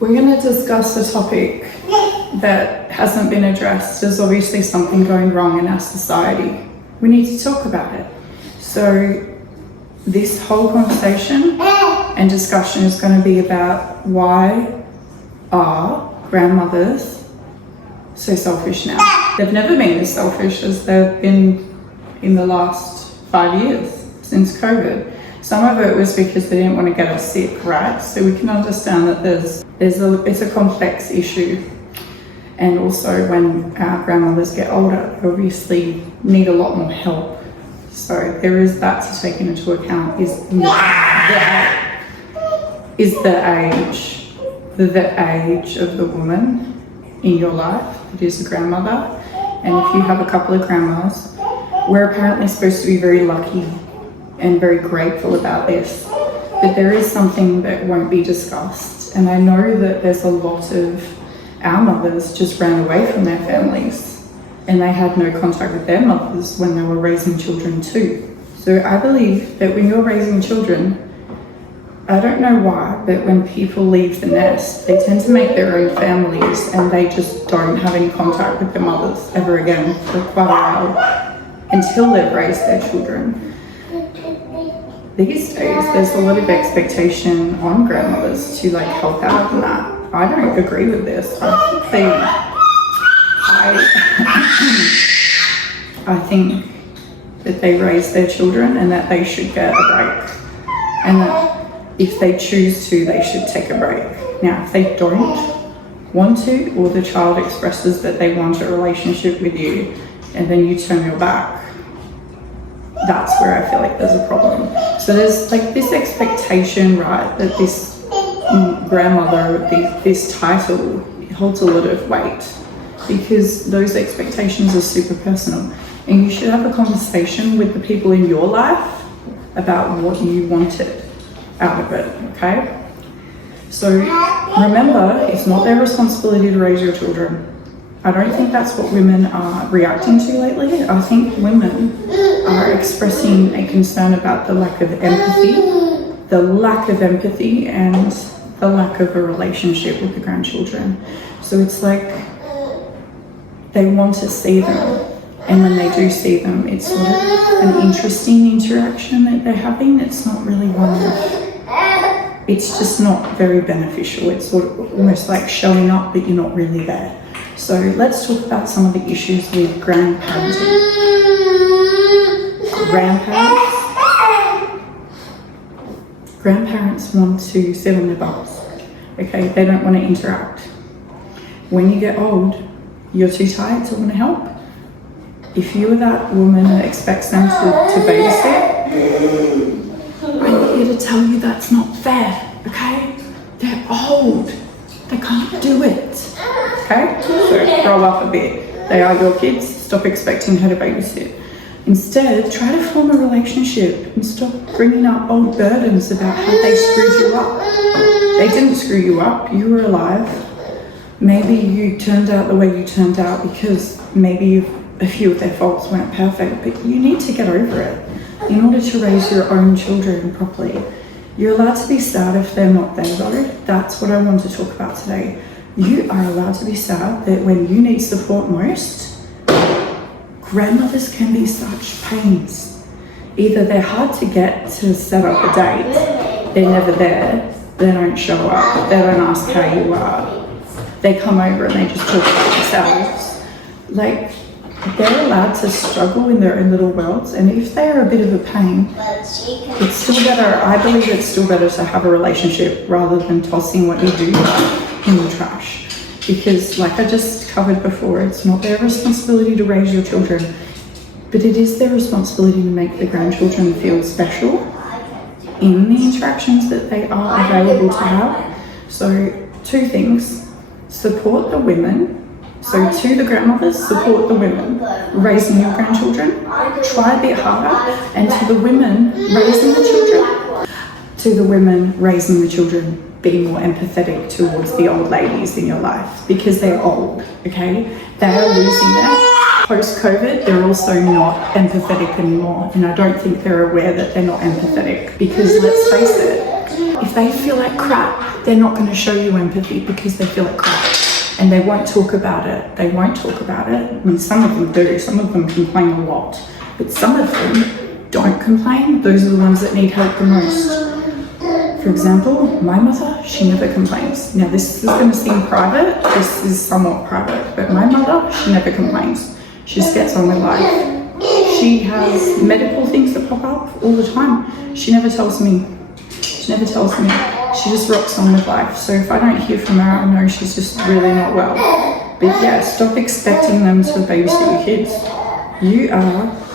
We're going to discuss a topic that hasn't been addressed. There's obviously something going wrong in our society. We need to talk about it. So this whole conversation and discussion is going to be about why are grandmothers so selfish now? They've never been as selfish as they've been in the last 5 years since COVID. Some of it was because they didn't want to get us sick, right? So we can understand that it's a complex issue. And also when our grandmothers get older, they obviously need a lot more help. So there is that to take into account, is the age of the woman in your life that is a grandmother. And if you have a couple of grandmas, we're apparently supposed to be very lucky and very grateful about this, but there is something that won't be discussed. And I know that there's a lot of our mothers just ran away from their families and they had no contact with their mothers when they were raising children too. So I believe that when you're raising children, I don't know why, but when people leave the nest, they tend to make their own families and they just don't have any contact with their mothers ever again for quite a while until they've raised their children. These days, there's a lot of expectation on grandmothers to help out in that. I don't agree with this. I think that they raise their children and that they should get a break. And that if they choose to, they should take a break. Now, if they don't want to, or the child expresses that they want a relationship with you, and then you turn your back, that's where I feel like there's a problem. So there's this expectation, right, that this grandmother, this title holds a lot of weight, because those expectations are super personal. And you should have a conversation with the people in your life about what you wanted out of it, okay? So remember, it's not their responsibility to raise your children. I don't think that's what women are reacting to lately. I think women are expressing a concern about the lack of empathy and the lack of a relationship with the grandchildren. So it's like they want to see them, and when they do see them, it's sort of an interesting interaction that they're having. It's not really it's just not very beneficial. It's sort of almost like showing up, but you're not really there. So let's talk about some of the issues with grandparenting. Grandparents want to sit on their bums. Okay, they don't want to interact. When you get old, you're too tired to want to help. If you're that woman that expects them to babysit, I'm here to tell you that's not fair, okay? They're old. They can't do it. Okay? So grow up a bit. They are your kids. Stop expecting her to babysit. Instead, try to form a relationship and stop bringing up old burdens about how they screwed you up. They didn't screw you up. You were alive. Maybe you turned out the way you turned out because maybe a few of their faults weren't perfect, but you need to get over it in order to raise your own children properly. You're allowed to be sad if they're not there though. That's what I want to talk about today. You are allowed to be sad that when you need support most, grandmothers can be such pains. Either they're hard to get to set up a date, they're never there, they don't show up, they don't ask how you are, they come over and they just talk about themselves. They're allowed to struggle in their own little worlds, and if they're a bit of a pain, it's still better, I believe it's still better to have a relationship rather than tossing what you do in the trash. Because like I just covered before, it's not their responsibility to raise your children, but it is their responsibility to make the grandchildren feel special in the interactions that they are available to have. So 2 things, support the women. So to the grandmothers, support the women raising your grandchildren. Try a bit harder. And to the women raising the children, be more empathetic towards the old ladies in your life because they're old, okay? They are losing that. Post-COVID, they're also not empathetic anymore. And I don't think they're aware that they're not empathetic because let's face it, if they feel like crap, they're not going to show you empathy because they feel like crap. And they won't talk about it. They won't talk about it. I mean, some of them do. Some of them complain a lot. But some of them don't complain. Those are the ones that need help the most. For example, my mother, she never complains. Now, this is going to seem private. This is somewhat private. But my mother, she never complains. She just gets on with life. She has medical things that pop up all the time. She never tells me. She never tells me. She just rocks on with life. So if I don't hear from her, I know she's just really not well. But yeah, stop expecting them to babysit your kids. You are